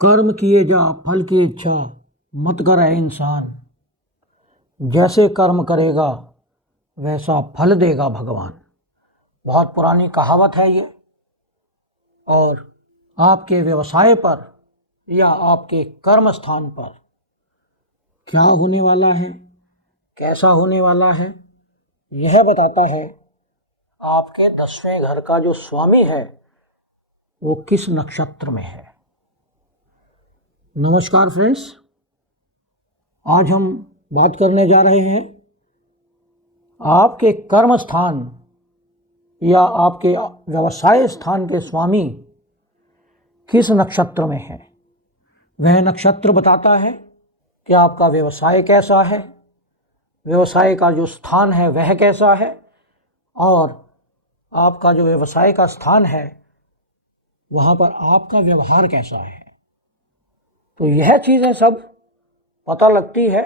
कर्म किए जा फल की इच्छा मत कर ऐ इंसान, जैसे कर्म करेगा वैसा फल देगा भगवान। बहुत पुरानी कहावत है ये। और आपके व्यवसाय पर या आपके कर्म स्थान पर क्या होने वाला है, कैसा होने वाला है, यह बताता है आपके 10वें घर का जो स्वामी है वो किस नक्षत्र में है। नमस्कार फ्रेंड्स, आज हम बात करने जा रहे हैं आपके कर्म स्थान या आपके व्यवसाय स्थान के स्वामी किस नक्षत्र में है। वह नक्षत्र बताता है कि आपका व्यवसाय कैसा है, व्यवसाय का जो स्थान है वह कैसा है, और आपका जो व्यवसाय का स्थान है वहाँ पर आपका व्यवहार कैसा है। तो यह चीज़ें सब पता लगती है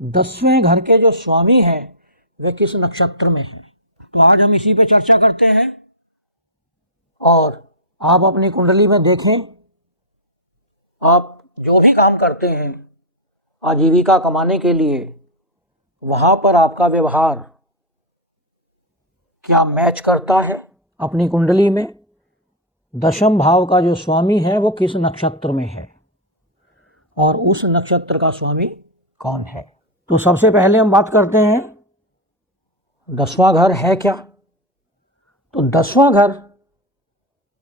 10वें घर के जो स्वामी हैं वे किस नक्षत्र में हैं। तो आज हम इसी पे चर्चा करते हैं। और आप अपनी कुंडली में देखें, आप जो भी काम करते हैं आजीविका कमाने के लिए, वहाँ पर आपका व्यवहार क्या मैच करता है अपनी कुंडली में। 10वें भाव का जो स्वामी है वो किस नक्षत्र में है और उस नक्षत्र का स्वामी कौन है। तो सबसे पहले हम बात करते हैं 10वां घर है क्या। तो 10वां घर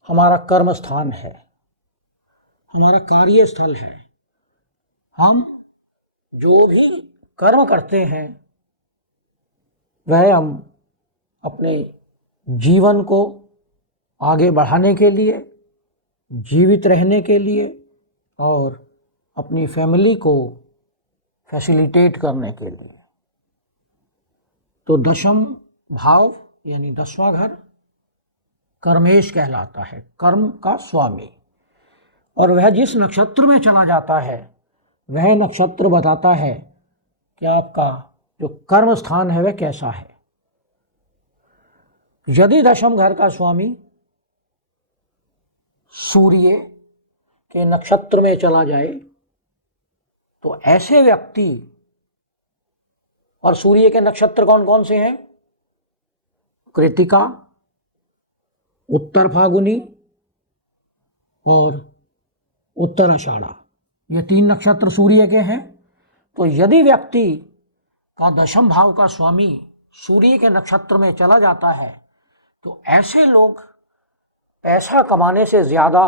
हमारा कर्म स्थान है, हमारा कार्य स्थल है। हम जो भी कर्म करते हैं वह हम अपने जीवन को आगे बढ़ाने के लिए, जीवित रहने के लिए और अपनी फैमिली को फैसिलिटेट करने के लिए। तो 10वां भाव यानी 10वां घर कर्मेश कहलाता है, कर्म का स्वामी। और वह जिस नक्षत्र में चला जाता है वह नक्षत्र बताता है कि आपका जो कर्म स्थान है वह कैसा है। यदि 10वें घर का स्वामी सूर्य के नक्षत्र में चला जाए तो ऐसे व्यक्ति, और सूर्य के नक्षत्र कौन कौन से हैं? कृतिका, उत्तर फागुनी और उत्तर आषाढ़ा, ये 3 नक्षत्र सूर्य के हैं। तो यदि व्यक्ति का 10वें भाव का स्वामी सूर्य के नक्षत्र में चला जाता है तो ऐसे लोग पैसा कमाने से ज़्यादा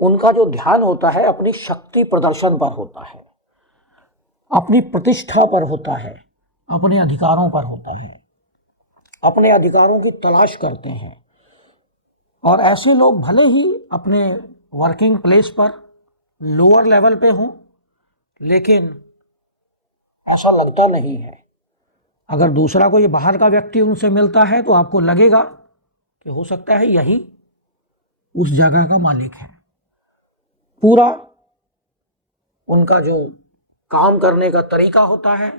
उनका जो ध्यान होता है अपनी शक्ति प्रदर्शन पर होता है, अपनी प्रतिष्ठा पर होता है, अपने अधिकारों पर होता है, अपने अधिकारों की तलाश करते हैं। और ऐसे लोग भले ही अपने वर्किंग प्लेस पर लोअर लेवल पे हों, लेकिन ऐसा लगता नहीं है। अगर दूसरा कोई बाहर का व्यक्ति उनसे मिलता है तो आपको लगेगा कि हो सकता है यही उस जगह का मालिक है। पूरा उनका जो काम करने का तरीका होता है,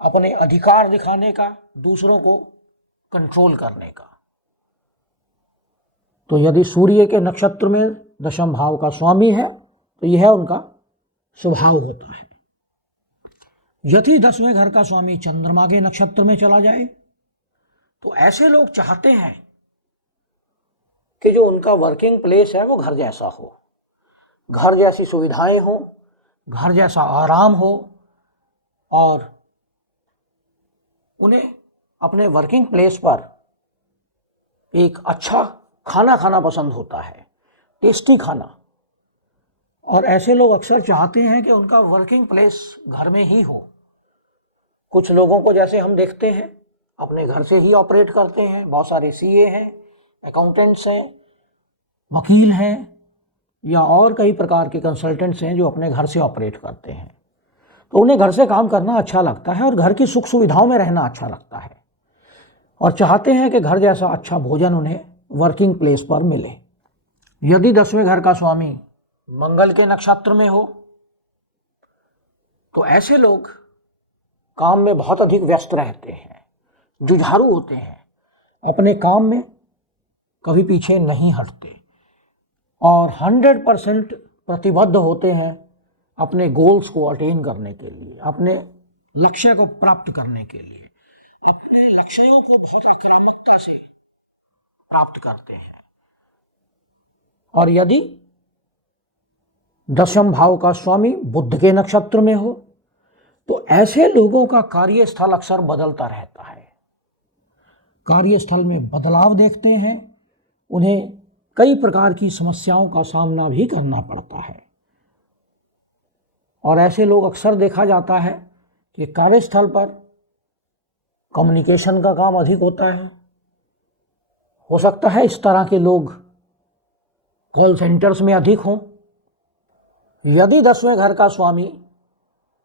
अपने अधिकार दिखाने का, दूसरों को कंट्रोल करने का। तो यदि सूर्य के नक्षत्र में 10वें भाव का स्वामी है तो यह उनका स्वभाव होता है। यदि 10वें घर का स्वामी चंद्रमा के नक्षत्र में चला जाए तो ऐसे लोग चाहते हैं कि जो उनका वर्किंग प्लेस है वो घर जैसा हो, घर जैसी सुविधाएं हो, घर जैसा आराम हो, और उन्हें अपने वर्किंग प्लेस पर एक अच्छा खाना खाना पसंद होता है, टेस्टी खाना। और ऐसे लोग अक्सर चाहते हैं कि उनका वर्किंग प्लेस घर में ही हो। कुछ लोगों को जैसे हम देखते हैं अपने घर से ही ऑपरेट करते हैं, बहुत सारे सीए हैं, अकाउंटेंट्स हैं, वकील हैं, या और कई प्रकार के कंसल्टेंट्स हैं जो अपने घर से ऑपरेट करते हैं। तो उन्हें घर से काम करना अच्छा लगता है और घर की सुख सुविधाओं में रहना अच्छा लगता है, और चाहते हैं कि घर जैसा अच्छा भोजन उन्हें वर्किंग प्लेस पर मिले। यदि 10वें घर का स्वामी मंगल के नक्षत्र में हो तो ऐसे लोग काम में बहुत अधिक व्यस्त रहते हैं, जुझारू होते हैं, अपने काम में कभी पीछे नहीं हटते, और 100% प्रतिबद्ध होते हैं अपने गोल्स को अटेन करने के लिए, अपने लक्ष्य को प्राप्त करने के लिए, अपने लक्ष्यों को बहुत आक्रामकता से प्राप्त करते हैं। और यदि 10वें भाव का स्वामी बुध के नक्षत्र में हो तो ऐसे लोगों का कार्यस्थल अक्सर बदलता रहता है। कार्यस्थल में बदलाव देखते हैं, उन्हें कई प्रकार की समस्याओं का सामना भी करना पड़ता है। और ऐसे लोग अक्सर देखा जाता है कि कार्यस्थल पर कम्युनिकेशन का काम अधिक होता है। हो सकता है इस तरह के लोग कॉल सेंटर्स में अधिक हों। यदि 10वें घर का स्वामी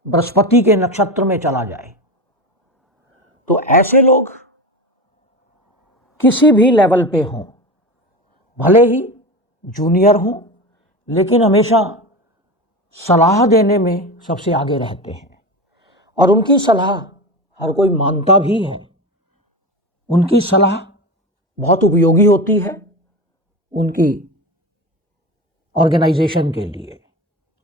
बृहस्पति के नक्षत्र में चला जाए तो ऐसे लोग किसी भी लेवल पे हों, भले ही जूनियर हों, लेकिन हमेशा सलाह देने में सबसे आगे रहते हैं और उनकी सलाह हर कोई मानता भी है। उनकी सलाह बहुत उपयोगी होती है उनकी ऑर्गेनाइजेशन के लिए,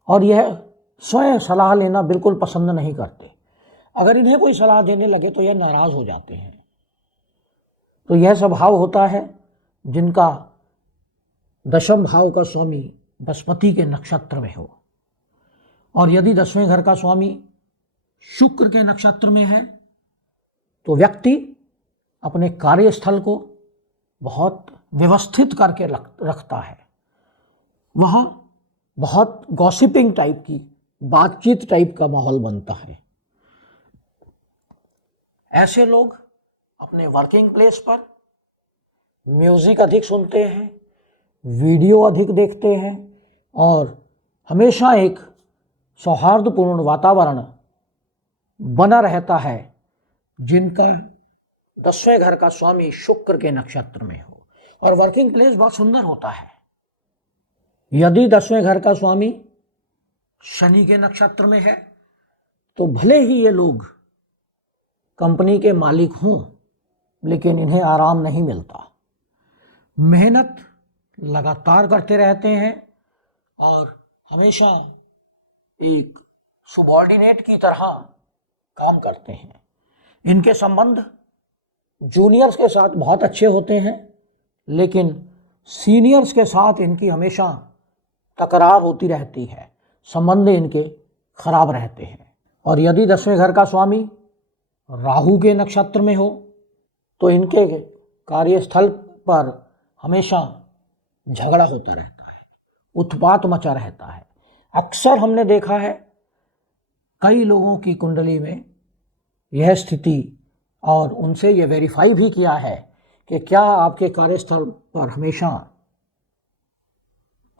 और यह स्वयं सलाह लेना बिल्कुल पसंद नहीं करते। अगर इन्हें कोई सलाह देने लगे तो यह नाराज हो जाते हैं। तो यह स्वभाव होता है जिनका 10वें भाव का स्वामी बृहस्पति के नक्षत्र में हो। और यदि 10वें घर का स्वामी शुक्र के नक्षत्र में है तो व्यक्ति अपने कार्यस्थल को बहुत व्यवस्थित करके रखता है। वह बहुत गॉसिपिंग टाइप की बातचीत टाइप का माहौल बनता है। ऐसे लोग अपने वर्किंग प्लेस पर म्यूजिक अधिक सुनते हैं, वीडियो अधिक देखते हैं और हमेशा एक सौहार्दपूर्ण वातावरण बना रहता है जिनका 10वें घर का स्वामी शुक्र के नक्षत्र में हो। और वर्किंग प्लेस बहुत सुंदर होता है। यदि 10वें घर का स्वामी शनि के नक्षत्र में है तो भले ही ये लोग कंपनी के मालिक हों, लेकिन इन्हें आराम नहीं मिलता। मेहनत लगातार करते रहते हैं और हमेशा एक सुबॉर्डिनेट की तरह काम करते हैं। इनके संबंध जूनियर्स के साथ बहुत अच्छे होते हैं, लेकिन सीनियर्स के साथ इनकी हमेशा तकरार होती रहती है, संबंध इनके खराब रहते हैं। और यदि 10वें घर का स्वामी राहु के नक्षत्र में हो तो इनके कार्यस्थल पर हमेशा झगड़ा होता रहता है, उत्पात मचा रहता है। अक्सर हमने देखा है कई लोगों की कुंडली में यह स्थिति, और उनसे यह वेरीफाई भी किया है कि क्या आपके कार्यस्थल पर हमेशा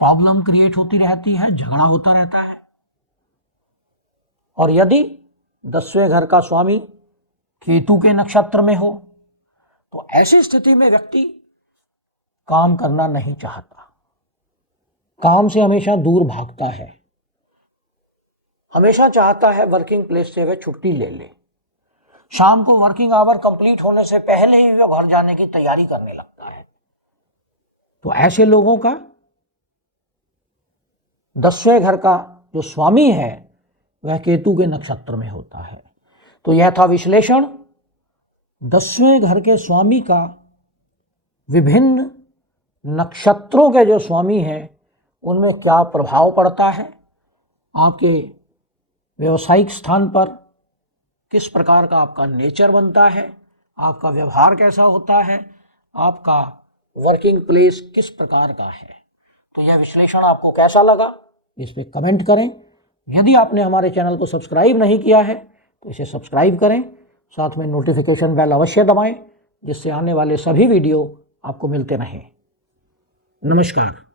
प्रॉब्लम क्रिएट होती रहती है, झगड़ा होता रहता है। और यदि 10वें घर का स्वामी केतु के नक्षत्र में हो तो ऐसी स्थिति में व्यक्ति काम करना नहीं चाहता, काम से हमेशा दूर भागता है, हमेशा चाहता है वर्किंग प्लेस से वह छुट्टी ले ले। शाम को वर्किंग आवर कंप्लीट होने से पहले ही वह घर जाने की तैयारी करने लगता है। तो ऐसे लोगों का 10वें घर का जो स्वामी है वह केतु के नक्षत्र में होता है। तो यह था विश्लेषण 10वें घर के स्वामी का विभिन्न नक्षत्रों के जो स्वामी हैं उनमें क्या प्रभाव पड़ता है, आपके व्यवसायिक स्थान पर किस प्रकार का आपका नेचर बनता है, आपका व्यवहार कैसा होता है, आपका वर्किंग प्लेस किस प्रकार का है। तो यह विश्लेषण आपको कैसा लगा इस पर कमेंट करें। यदि आपने हमारे चैनल को सब्सक्राइब नहीं किया है तो इसे सब्सक्राइब करें, साथ में नोटिफिकेशन बेल अवश्य दबाएं जिससे आने वाले सभी वीडियो आपको मिलते रहें। नमस्कार।